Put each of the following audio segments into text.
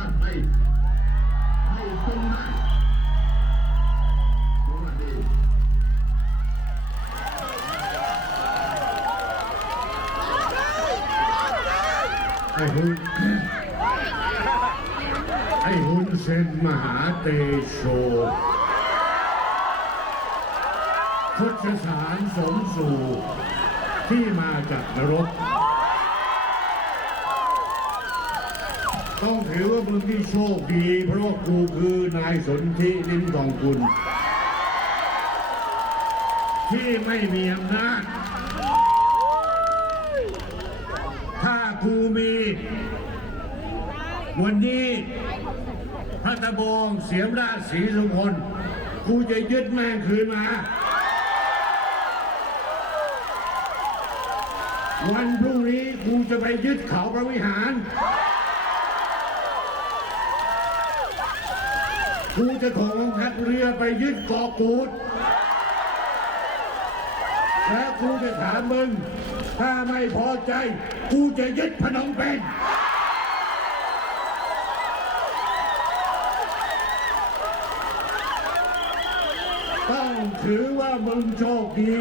าติไทยให้เป็นได้สวัสดีไอ้หุ่นไอ้หุ่นเซนมหาเตโชพุทธสารสมสู่ที่มาจากนรก ต้องถือว่ามึงที่โชคดี เพราะว่ากูคือนายสนธิลิ้มทองคุณ ที่ไม่มีอำนาจ ถ้ากูมี วันนี้พระตะบองเสียมราชสีสุพลกูจะยึดแม่งคืนมาวันพรุ่งนี้กูจะไปยึดเขาพระวิหาร กูจะขอทัพเรือไปยึดเกาะกูด แล้วกูจะถามมึง ถ้าไม่พอใจ กูจะยึดพนมเปญต้องถือว่ามึงโชคดี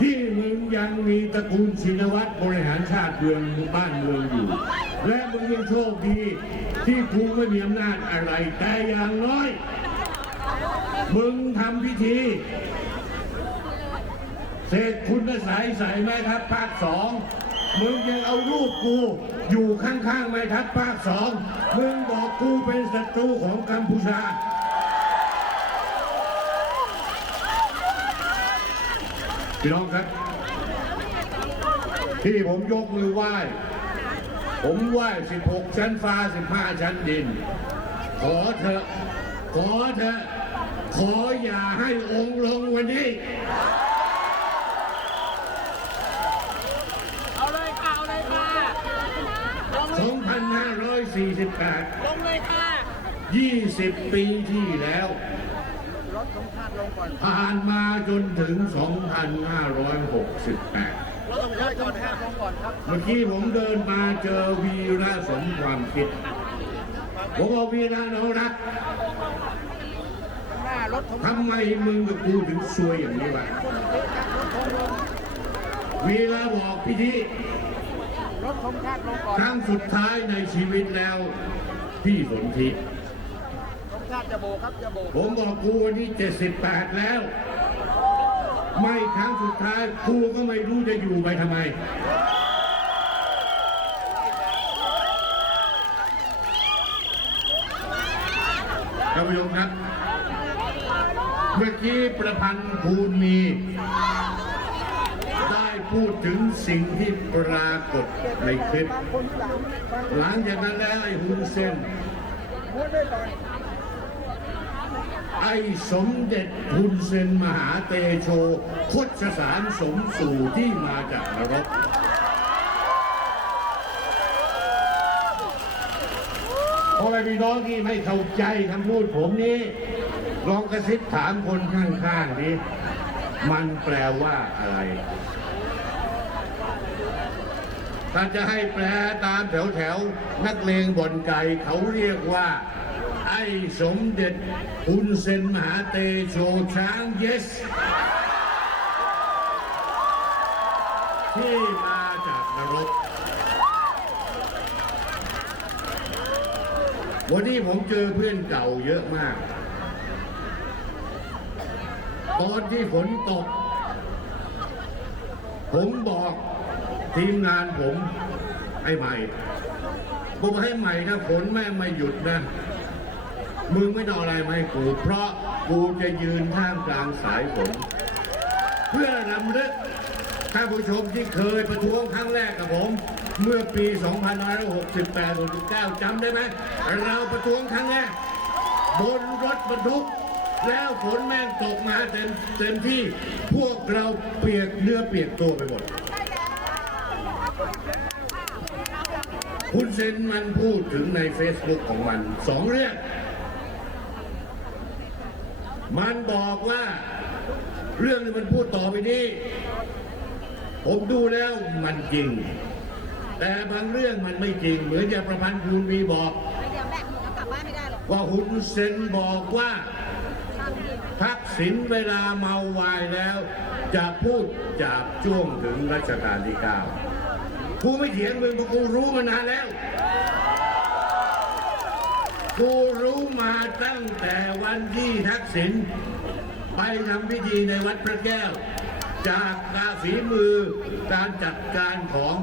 ที่มึงยังมีตระกูลชินวัตรบริหารชาติเมืองบ้านเมืองอยู่ และมึงยังโชคดีที่กูไม่มีอำนาจอะไร แต่อย่างน้อย มึงทำพิธีเศษคุณสายใส่ไหมครับภาคสองมึงยังเอารูปกูอยู่ข้างๆไหมครับภาคสองมึงบอกกูเป็นศัตรูของกัมพูชา พี่น้องครับ ที่ผมยกมือไหว้ ผมไหว้ 16 ชั้นฟ้า 15 ชั้นดิน ขอเถอะ ขอเถอะ ขออย่าให้องค์ลงวันนี้เอาเลยค่ะเอาเลยค่ะลงเลย2548ลงเลยค่ะ 20 ปีที่แล้ว รถสงชาติลงก่อนผ่านมาจนถึง 2568รถสงชาติก่อนนะครับลงก่อนครับเมื่อกี้ผมเดินมาเจอวีระสมความคิด ผมบอกวีระน้องรักข้างหน้ารถสงชาติทำไมมึงกับกูถึงซวยอย่างนี้วะวีระบอกพี่ที่รถสงชาติลงก่อนครั้งสุดท้ายในชีวิตแล้ว พี่สนธิสงชาติ จะโบกครับจะโบกผมบอกกูวันนี้78 แล้ว ไม่ครั้งสุดท้ายกูก็ไม่รู้จะอยู่ไปทำไม ท่านผู้ชมครับ เมื่อกี้ประพันธ์คูณมี ได้พูดถึงสิ่งที่ปรากฏในคลิป หลังจากนั้นแล้วไอ้ฮุนเซนม้น อนไอ้สมเด็จฮุนเซนมหาเตโชโคชสารสมสู่ที่มาจากนรกพอแม่พี่น้องที่ไม่เข้าใจคำพูดผมนี้ลองกระซิบถามคนข้างๆดิมันแปลว่าอะไร ถ้าจะให้แปลตามแถวๆนักเลงบ่นไก่เขาเรียกว่า ไอ้สมเด็จฮุนเซนมหาเตโชช้างเยส ที่มาจากนรก วันนี้ผมเจอเพื่อนเก่าเยอะมาก ตอนที่ฝนตก ผมบอกทีมงานผมไอ้ใหม่ผมให้ใหม่นะฝนแม่ไม่หยุดนะ มึงไม่ต้องอะไรมาให้กู เพราะกูจะยืนท่ามกลางสายฝนเพื่อนำลึกท่านผู้ชมที่เคยประท้วงครั้งแรกกับผม เมื่อปี 2568-69จำได้ไหมเราประท้วงครั้งแรกบนรถบรรทุก แล้วฝนแม่งตกมาเต็มเต็มที่พวกเราเปียกเนื้อเปียกตัวไปหมดคุณเซนมันพูดถึงใน Facebook ของมันสองเรื่อง มันบอกว่า เรื่องที่มันพูดต่อไปนี้ ผมดูแล้วมันจริง แต่บางเรื่องมันไม่จริง เหมือนอย่างประพันธ์คูณมีบอกเดี๋ยวแบกหนูก็กลับบ้านไม่ได้หรอกว่าฮุนเซนบอกว่าทักษิณเวลาเมาวายแล้ว จะพูดจาบจ้วงถึงรัชกาลที่เก้ากูไม่เถียงมึงเพราะกูรู้มานานแล้ว กูรู้มาตั้งแต่วันที่ทักษิณไปทำพิธีในวัดพระแก้ว จากกาฝีมือการจัดการของ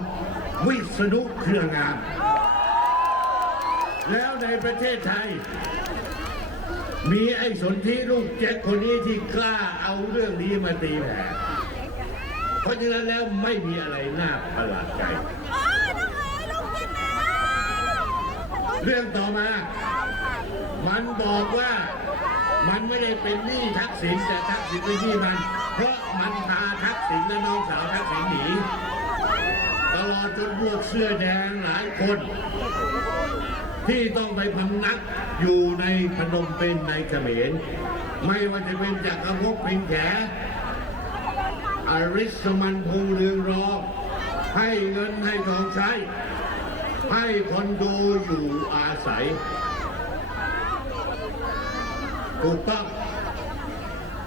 วิษณุเครืองาม แล้วในประเทศไทย มีไอ้สนธิลูกแจ็คคนนี้ที่กล้าเอาเรื่องนี้มาตีแผ่เพราะฉะนั้นแล้วไม่มีอะไรน่าประหลาดใจ เรื่องต่อมา มันบอกว่ามันไม่ได้เป็นหนี้ทักษิณแต่ทักษิณเป็นหนี้มัน เพราะมันพาทักษิณและน้องสาวทักษิณหนีตลอดจนพวกเสื้อแดงหลายคน ที่ต้องไปพำนักอยู่ในพนมเปญในเขมร ไม่ว่าจะเป็นจากรภพเพ็ญแขอริสมันพงเรืองรองให้เงินให้ทองใช้ให้คอนโดอยู่อาศัย ถูกต้อง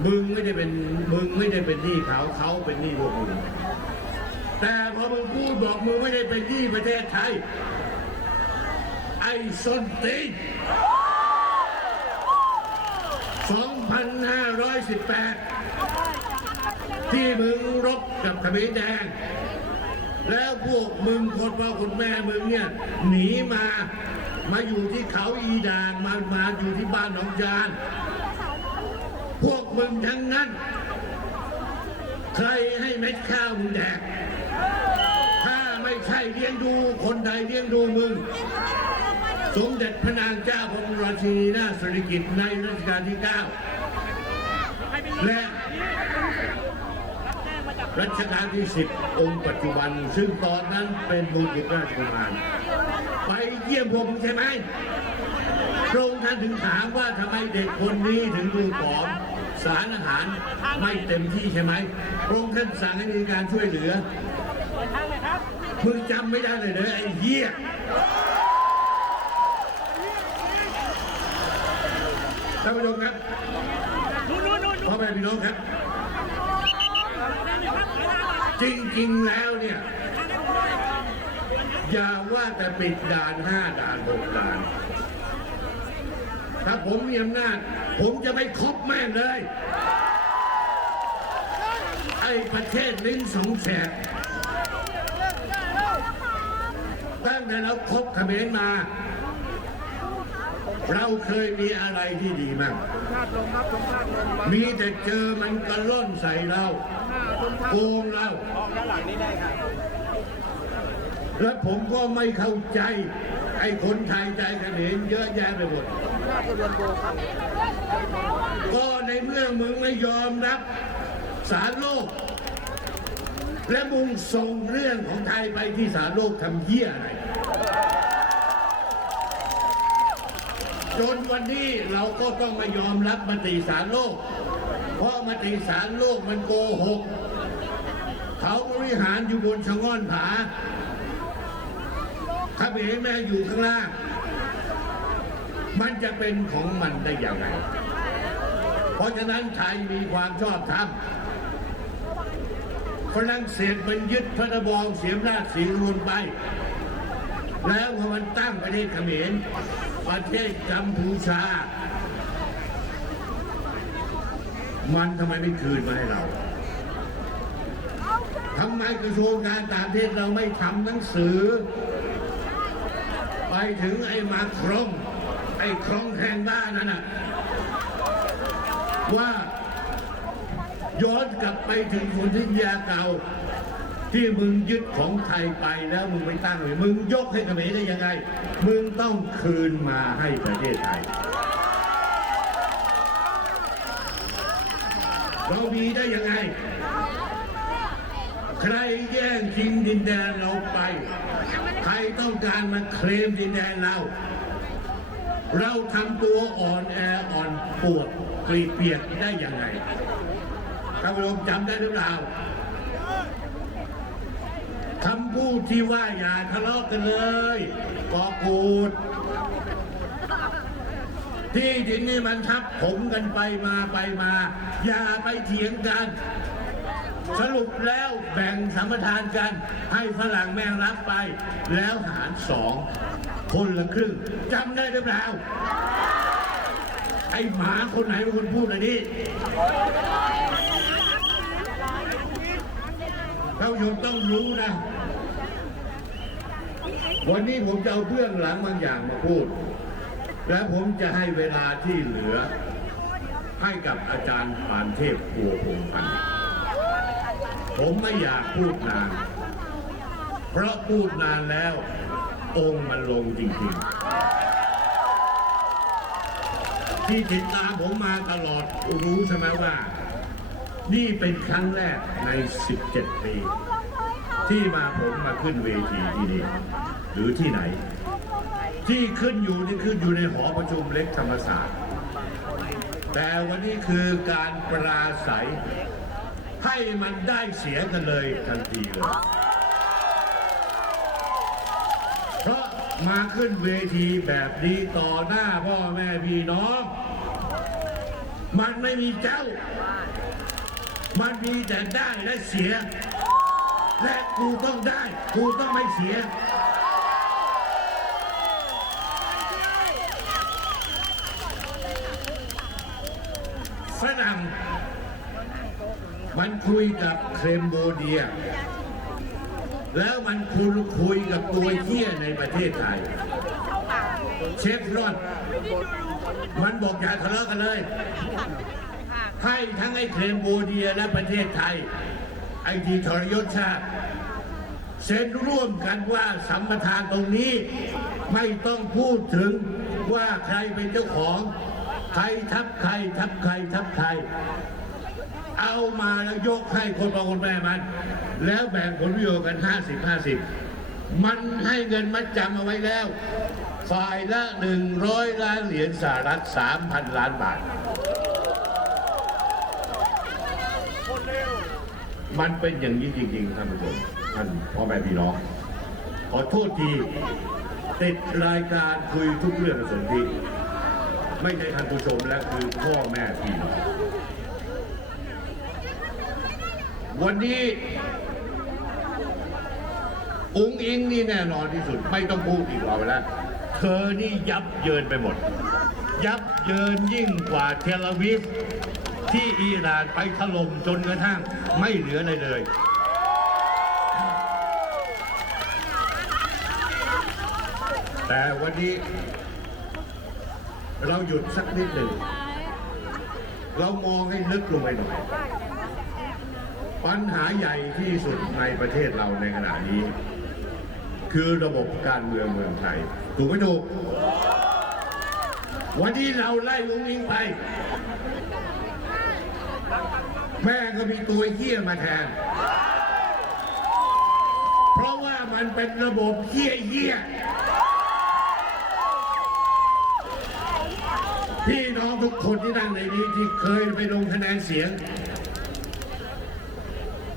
มึงไม่ได้เป็นมึงไม่ได้เป็นหนี้เขาเขาเป็นหนี้พวกมึงแต่พอมึงพูดบอกมึงไม่ได้เป็นหนี้ประเทศไทย ไอ้ส้นตีน2518 ที่มึงรบกับเขมรแดง แล้วพวกมึงคนพ่อคนแม่มึงเนี่ย หนีมา มาอยู่ที่เขาอีดาง มามาอยู่ที่บ้านหนองจาน พวกมึงทั้งนั้น ใครให้เม็ดข้าวมึงแดก ถ้าไม่ใช่เลี้ยงดูคนใดเลี้ยงดูมึง สมเด็จพระนางเจ้าพระบรมราชินีนาถสิริกิติ์ในรัชกาลที่9และรัชกาลที่10องค์ปัจจุบัน ซึ่งตอนนั้นเป็นบุตรราชกุมารไปเยี่ยมผมใช่ไหมพระองค์ท่านถึงถามว่าทำไมเด็กคนนี้ถึงดูผอม สารอาหารไม่เต็มที่ใช่ไหมพระองค์ท่านสั่งให้มีการช่วยเหลือมึงจำไม่ได้เลยเนอะไอ้เหี้ยท่านผู้ชมครับพ่อแม่พี่น้องครับ จริงๆแล้วเนี่ย อย่าว่าแต่ปิดด่านห้าด่านหกด่าน ถ้าผมมีอำนาจ ผมจะไปคบแม่งเลย ไอ้ประเทศลิ้นสองแฉกตั้งแต่เราคบเขมรมา เราเคยมีอะไรที่ดีมั่งมีแต่เจอมันกระล่อนใส่เราโกงเราและผมก็ไม่เข้าใจ ไอ้คนไทยใจเขมรเยอะแยะไปหมด ก็ในเมื่อมึงไม่ยอมรับสารโลก และมึงส่งเรื่องของไทยไปที่สารโลกทำเหี้ยอะไร จนวันนี้เราก็ต้องมายอมรับมติสารโลก เพราะมติสารโลกมันโกหก เขาบริหารอยู่บนชะง่อนผาเขมรแม่อยู่ข้างล่าง มันจะเป็นของมันได้อย่างไรเพราะฉะนั้นไทยมีความชอบธรรมฝรั่งเศสมันยึดพระนบองเสียมราชสีรุนไป แล้วพอมันตั้งประเทศเขมรประเทศกัมพูชา มันทำไมไม่คืนมาให้เราทำไมกระทรวงการต่างประเทศเราไม่ทำหนังสือ ไปถึงไอ้มาครง ไอ้ครองแห่งบ้านนั่นน่ะว่าย้อนกลับไปถึงคนที่ยาเก่า ที่มึงยึดของไทยไปแล้วมึงไปตั้งไว้มึงยกให้เขมรได้ยังไง มึงต้องคืนมาให้ประเทศไทย เรามีได้ยังไง ใครแย่งชิงดินแดนเราไป ใครต้องการมาเคลมดินแดนเรา เราทำตัวอ่อนแออ่อนปวดกรีเปียกได้อยังไงท่านผู้ชมจำได้หรือเปล่าคำพูดที่ว่าอย่าทะเลาะกันเลยก่อกูด ที่ดินนี่มันทับผมกันไปมาไปมา อย่าไปเถียงกัน สรุปแล้วแบ่งสัมปทานกัน ให้ฝรั่งแม่งรับไป แล้วหารสอง คนละครึ่งจำได้หรือเปล่า ไอ้หมาคนไหนเป็นคนพูดอันนี้เราโยมต้องรู้นะ วันนี้ผมจะเอาเบื้องหลังบางอย่างมาพูด และผมจะให้เวลาที่เหลือ ให้กับอาจารย์ปานเทพครัวพงพันธ์ผมไม่อยากพูดนาน เพราะพูดนานแล้ว องค์มันลงจริงๆ ที่ติดตามผมมาตลอดรู้ใช่ไหมว่า นี่เป็นครั้งแรกใน 17 ปี ที่มาผมมาขึ้นเวทีที่นี่หรือที่ไหน ที่ขึ้นอยู่นี่ขึ้นอยู่ในหอประชุมเล็กธรรมศาสตร์ แต่วันนี้คือการปราศัยให้มันได้เสียกันเลยทันทีเลย เพราะ มาขึ้นเวทีแบบนี้ต่อหน้าพ่อแม่พี่น้อง มันไม่มีเจ้า มันมีแต่ได้และเสีย และกูต้องได้ กูต้องไม่เสีย ฝรั่งมันคุยกับเครมโบเดีย แล้วมันคุยคุยกับตัวเหี้ยในประเทศไทย เชฟรอนมันบอกอย่าทะเลาะกันเลย ให้ทั้งไอ้เครมโบเดียและประเทศไทย ไอ้ทีทรยศชาติเซ็นร่วมกันว่าสัมปทานตรงนี้ ไม่ต้องพูดถึงว่าใครเป็นเจ้าของ ใครทับใครทับใครทับใคร เอามาแล้วยกให้คนบางคนแม่มัน แล้วแบ่งผลประโยชน์กัน 50 50 มันให้เงินมัดจำเอาไว้แล้ว ฝ่ายละ 100 ล้านเหรียญสหรัฐ 3,000 ล้านบาท มันเป็นอย่างนี้จริงๆท่านผู้ชมท่านพ่อแม่พี่น้อง ขอโทษทีติดรายการคุยทุกเรื่องสนธิไม่ใช่ท่านผู้ชมและคือพ่อแม่พี่น้อง วันนี้อุ้งอิงนี่แน่นอนที่สุด ไม่ต้องพูดอีกต่อไปแล้ว เธอนี่ยับเยินไปหมด ยับเยินยิ่งกว่าเทลวิฟที่อิหร่านไปถล่มจนกระทั่งไม่เหลืออะไรเลย แต่วันนี้ เราหยุดสักนิดหนึ่ง เรามองให้ลึกลงไปหน่อย ปัญหาใหญ่ที่สุดในประเทศเราในขณะนี้ คือระบบการเมืองเมืองไทย ถูกไหมถูก วันนี้เราไล่ลุงอิงไป แม่ก็มีตัวเหี้ยมาแทน เพราะว่ามันเป็นระบบเหี้ยเหี้ยพี่น้องทุกคนที่นั่งในนี้ที่เคยไปลงคะแนนเสียง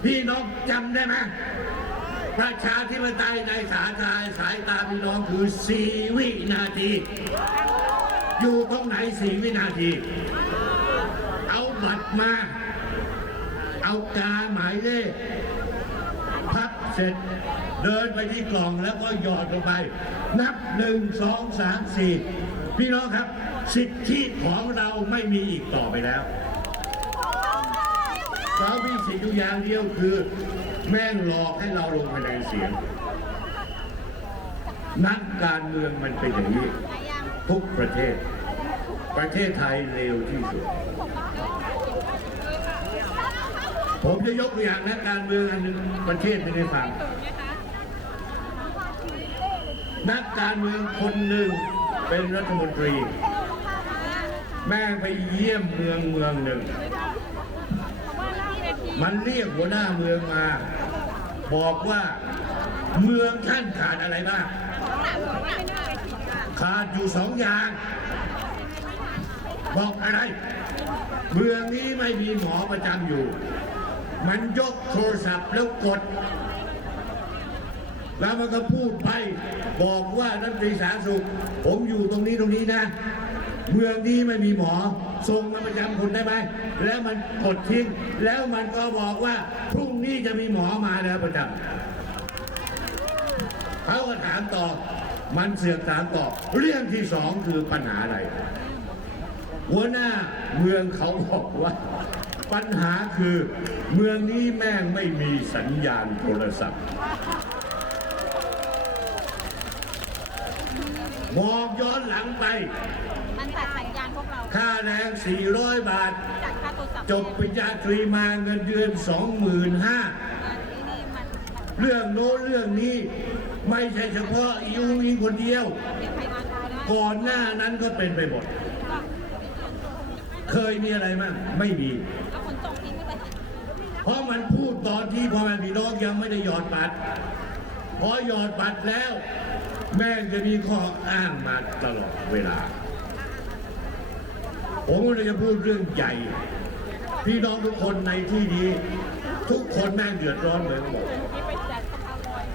พี่น้องจำได้ไหมประชาธิปไตยในสายตาสายตาพี่น้องคือ4วินาที อยู่ตรงไหน4วินาที เอาบัตรมา เอากาหมายเลขพับเสร็จเดินไปที่กล่องแล้วก็หยอดลงไป นับหนึ่งสองสามสี่พี่น้องครับ สิทธิของเราไม่มีอีกต่อไปแล้ว เรามีสิ่งอยู่อย่างเดียวคือ แม่งหลอกให้เราลงคะแนนเสียง นักการเมืองมันเป็นอย่างนี้ ทุกประเทศ ประเทศไทยเร็วที่สุด ผมจะยกตัวอย่างนักการเมืองอันหนึ่งประเทศหนึงให้ฟังนักการเมืองคนหนึ่งเป็นรัฐมนตรี แม่งไปเยี่ยมเมืองเมืองหนึ่ง มันเรียกหัวหน้าเมืองมา บอกว่าเมืองท่านขาดอะไรบ้าง ขาดอยู่สองอย่าง บอกอะไร เมืองนี้ไม่มีหมอประจำอยู่ มันยกโทรศัพท์แล้วกด แล้วมันก็พูดไป บอกว่านักตรีสาธารณสุข ผมอยู่ตรงนี้ตรงนี้นะ เมืองนี้ไม่มีหมอส่งมาประจำคุณได้ไหมแล้วมันกดทิ้งแล้วมันก็บอกว่าพรุ่งนี้จะมีหมอมาแล้วประจำเขาก็ถามต่อมันเสือกถามต่อเรื่องที่สองคือปัญหาอะไร หัวหน้าเมืองเขาบอกว่า ปัญหาคือเมืองนี้แม่งไม่มีสัญญาณโทรศัพท์มองย้อนหลังไป แรง 400 บาทจัดค่าโทรศัพท์จบปริญญาตรีมาเงินเดือน 25,000ที่นี่มันเรื่องโน้นเรื่องนี้ไม่ใช่เฉพาะอีอุ้งอิงคนเดียวเรียกใครมาได้ ก่อนหน้านั้นก็เป็นไปหมด เคยมีอะไรมั้งไม่มี แล้วคนส่งทิ้งไปเลยเพราะมันพูดตอนที่พ่อแม่พี่น้องยังไม่ได้หยอดบัตร พอหยอดบัตรแล้ว แม่งจะมีข้ออ้างมาตลอดเวลา ผมก็เลยจะพูดเรื่องใหญ่ พี่น้องทุกคนในที่นี้ ทุกคนแม่งเดือดร้อนเหมือนกันหมด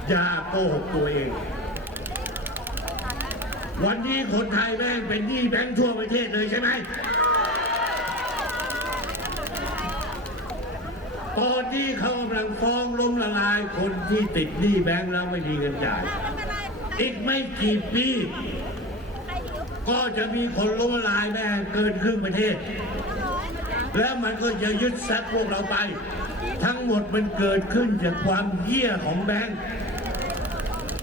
อย่าโกหกตัวเอง วันนี้คนไทยแม่งเป็นหนี้แบงค์ทั่วประเทศเลยใช่ไหมตอนนี้เขากำลังฟ้องล้มละลายคนที่ติดหนี้แบงค์แล้วไม่มีเงินจ่ายไม่เป็นไรอีกไม่กี่ปี ก็จะมีคนล้มละลายแม่งเกินครึ่งประเทศ แล้วมันก็จะยึดทรัพย์พวกเราไป ทั้งหมดมันเกิดขึ้นจากความเหี้ยของแบงค์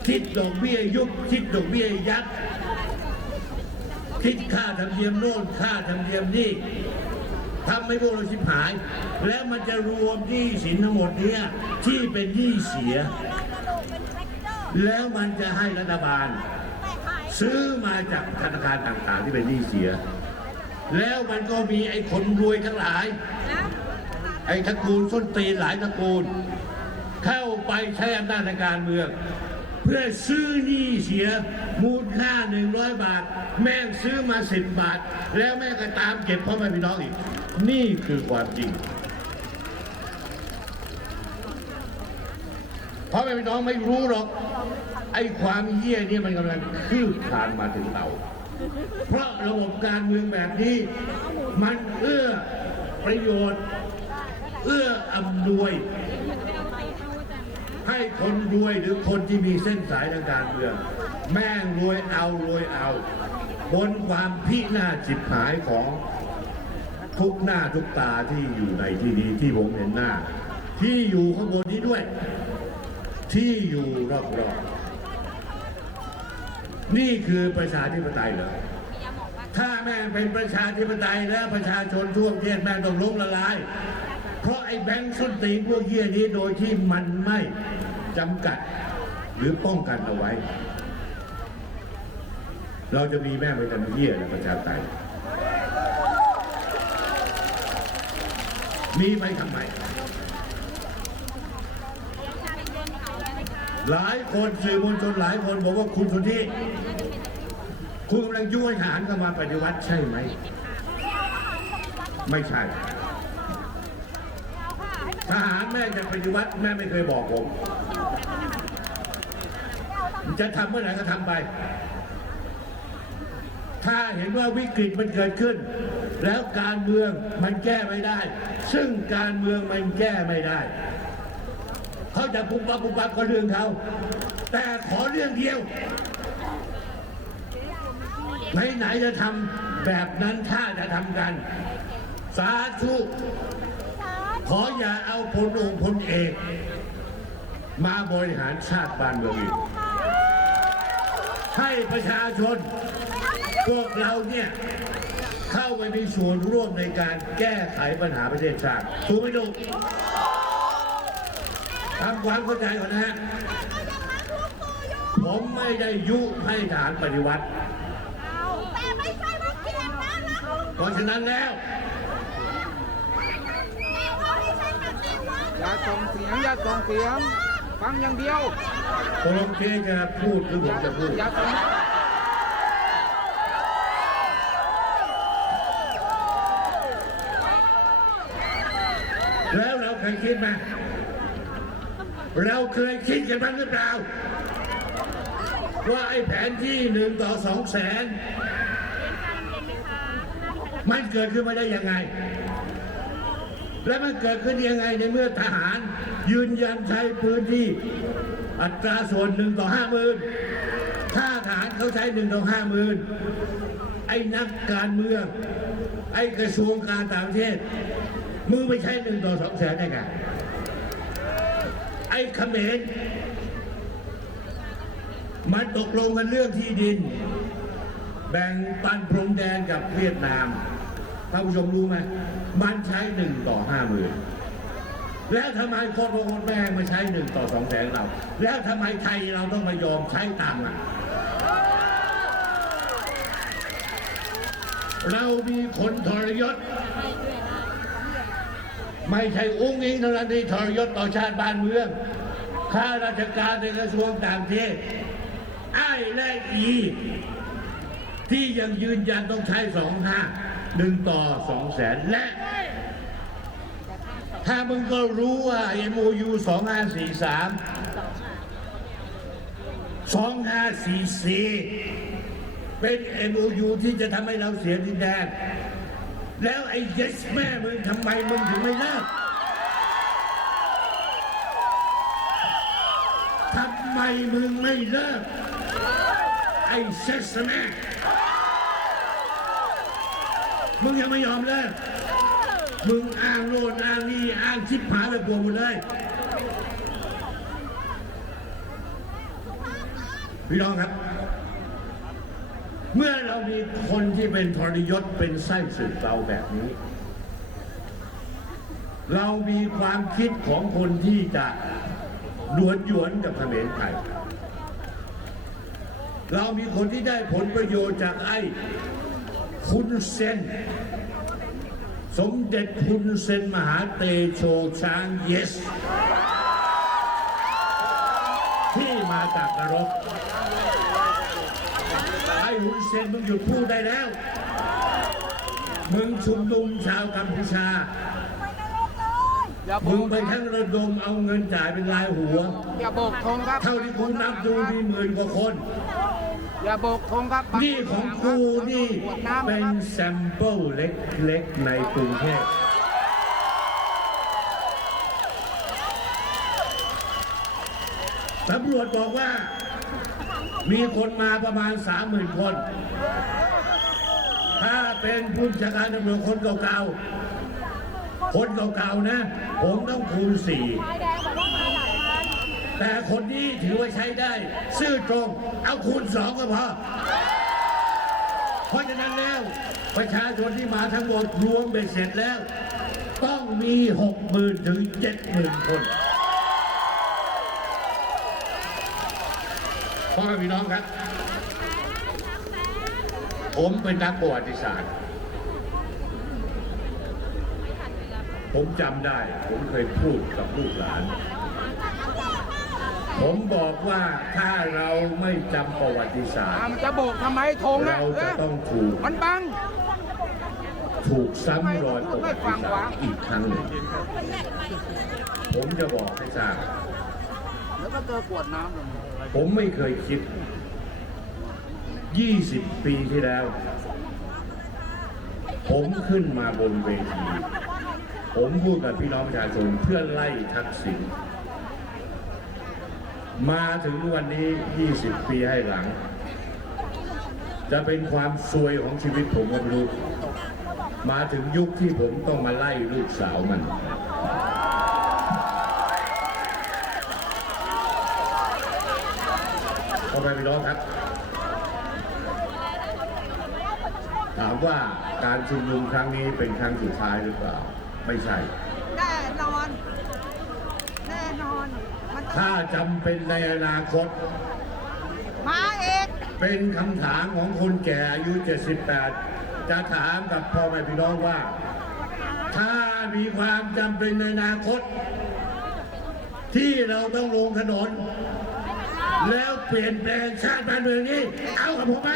คิดดอกเบี้ยยุบคิดดอกเบี้ยยัดคิดค่าธรรมเนียมโน่นค่าธรรมเนียมนี่ทำให้พวกเราชิบหาย แล้วมันจะรวมหนี้สินทั้งหมดเนี้ยที่เป็นหนี้เสีย แล้วมันจะให้รัฐบาล ซื้อมาจากธนาคารต่างๆที่เป็นหนี้เสีย แล้วมันก็มีไอ้คนรวยทั้งหลาย ไอ้ตระกูลส้นตีนหลายตระกูล เข้าไปใช้อำนาจในการเมือง เพื่อซื้อหนี้เสียมูลค่า100บาท แม่งซื้อมา10บบาท แล้วแม่ก็ตามเก็บพ่อแม่พี่น้องอีก นี่คือความจริงพ่อแม่พี่น้องไม่รู้หรอก ไอ้ความเหี้ยนี่มันกำลังคืบคลานมาถึงเรา เพราะระบบการเมืองแบบนี้ มันเอื้อประโยชน์ เอื้ออำนวย ให้คนรวยหรือคนที่มีเส้นสายทางการเมือง แม่งรวยเอารวยเอา บนความพินาศจิบหายของทุกหน้าทุกตาที่อยู่ในที่นี้ที่ผมเห็นหน้า ที่อยู่ข้างบนนี้ด้วย ที่อยู่รอบๆ นี่คือประชาธิปไตยเหรอมียาหมอกว่าถ้าแม่งเป็นประชาธิปไตยแล้วประชาชนทั่วประเทศแม่งต้องล้มละลาย เพราะไอ้แบงค์ส้นตีนพวกเหี้ยนี้โดยที่มันไม่จำกัดหรือป้องกันเอาไว้ เราจะมีแม่งไปทำเหี้ยและประชาธิปไตยมีไปทำไม หลายคนสื่อมวลชนหลายคนบอกว่าคุณสุทธิ คุณกำลังยุ่งให้ทหารเข้ามาปฏิวัติใช่ไหม ไม่ใช่ทหารแม่จะปฏิวัติแม่ไม่เคยบอกผม จะทำเมื่อไหร่ก็ทำไป ถ้าเห็นว่าวิกฤตมันเกิดขึ้น แล้วการเมืองมันแก้ไม่ได้ ซึ่งการเมืองมันแก้ไม่ได้ เขาจะปุบปับปุบปับก็เรื่องเขาแต่ขอเรื่องเดียว ไหนๆจะทำแบบนั้นถ้าจะทำกัน สาธุขออย่าเอาพลองค์พลเอก มาบริหารชาติบ้านเมืองอีกให้ประชาชน พวกเราเนี่ย เข้าไปมีส่วนร่วมในการแก้ไขปัญหาประเทศชาติถูกไหมลูกทำความเข้าใจก่อนนะฮะผมไม่ได้ยุให้ฐานปฏิวัติแต่ไม่ใช่ว่าเกลียดนะนะ เพ ราะฉะนั้นแล้วแต่ว่าไม่ใช่แบบนี้วะอย่าส่งเสียงอย่าส่งเสียงฟังอย่างเดียวตกลงเคจะพูดหรือผมจะพูดอย่าส่งแล้วเราเคยคิดไหมเราเคยคิดกันบ้างหรือเปล่า ว่าไอ้แผนที่หนึ่งต่อสองแสน มันเกิดขึ้นมาได้ยังไง และมันเกิดขึ้นยังไงในเมื่อทหาร ยืนยันใช้พื้นที่อัตราส่วนหนึ่งต่อห้าหมื่นถ้าทหารเขาใช้หนึ่งต่อห้าหมื่นไอ้นักการเมือง ไอ้กระทรวงการต่างประเทศมึงไปใช้หนึ่งต่อสองแสนได้ไงไอ้เขมรมันตกลงกันเรื่องที่ดิน แบ่งปันพรมแดนกับเวียดนาม ท่านผู้ชมรู้ไหมมันใช้หนึ่งต่อห้าหมื่นแล้วทำไมคนโคนแม่มาใช้หนึ่งต่อสองแสนเรา แล้วทำไมไทยเราต้องมายอมใช้ตังค์อะเรามีคนทรยศ ไม่ใช่อุ้งอิงเท่านั้นที่ทรยศต่อชาติบ้านเมือง ข้าราชการในกระทรวงต่างประเทศไอ้และอี ที่ยังยืนยันต้องใช้สองห้า หนึ่งต่อสองแสนและ ถ้ามึงก็รู้ว่า MOU 2543 2544 เป็น MOU ที่จะทำให้เราเสียดินแดน แล้วไอ้ yes แม่มึงทำไมมึงถึงไม่เลิกทำไมมึงไม่เลิกไอ้เซ็สแม่ มึงยังไม่ยอมเลิกมึงอ้างโน่นอ้างนี่อ้างชิบหายไปปวงหมดเลยพี่น้องครับ เมื่อเรามีคนที่เป็นทรยศเป็นไส้ศึกเราแบบนี้ เรามีความคิดของคนที่จะหนวนหยวนกับเขมรไทยเรามีคนที่ได้ผลประโยชน์จากไอ้ คุณเซนสมเด็จคุณเซนมหาเตโชช้างเยส ที่มาจากนรกไอ้หุนเซนมึงหยุดพูดได้แล้ว มึงชุมนุมชาวกัมพูชาอย่าโบมึงกไปทั้งระดมเอาเงินจ่ายเป็นรายหัวอย่าโบกธงครับเท่าที่คุณนับดูมีหมื่นกว่าคน อย่าโบกธงครับนี่ของกูนี่เป็นแซมเปิลเล็กๆในกรุงเทพตำรวจบอกว่า มีคนมาประมาณสามหมื่นคน ถ้าเป็นผู้จัดการตำรวจคนเก่าๆ คนเก่าๆนะ ผมต้องคูณสี่ แต่คนนี้ถือว่าใช้ได้ ซื่อตรง เอาคูณสองก็พอเพราะฉะนั้นแล้ว ประชาชนที่มาทั้งหมดรวมเบ็ดเสร็จแล้ว ต้องมีหกหมื่นถึงเจ็ดหมื่นคนพ่อแม่พี่น้องครับ ผมเป็นนักประวัติศาสตร์ ผมจำได้ ผมเคยพูดกับลูกหลาน ผมบอกว่าถ้าเราไม่จำประวัติศาสตอะร์ มันจะโบกทำไมธงนะเราจะต้องถูก มันบัง ถูกซ้ำรอยประวัติศาสตร์อีกครั้งหนึ่งผมจะบอกให้ทราบ แล้วก็เจอขวดน้ำลงผมไม่เคยคิด 20 ปีที่แล้ว ผมขึ้นมาบนเวที ผมพูดกับพี่น้องประชาชนเพื่อไล่ทักษิณ มาถึงวันนี้ 20 ปีให้หลัง จะเป็นความซวยของชีวิตผมก็รู้มาถึงยุคที่ผมต้องมาไล่ลูกสาวมันพ่อแม่พี่น้องครับ ถามว่าการชุมนุมครั้งนี้เป็นครั้งสุดท้ายหรือเปล่า ไม่ใช่ แน่นอน แน่นอน ถ้าจำเป็นในอนาคต มาเอกเป็นคำถามของคนแก่อายุ 78 จะถามกับพ่อแม่พี่น้องว่า ถ้ามีความจำเป็นในอนาคต ที่เราต้องลงถนน แล้วเปลี่ยนแปลงชาติบ้านเมืองนี้ เอากับผมไห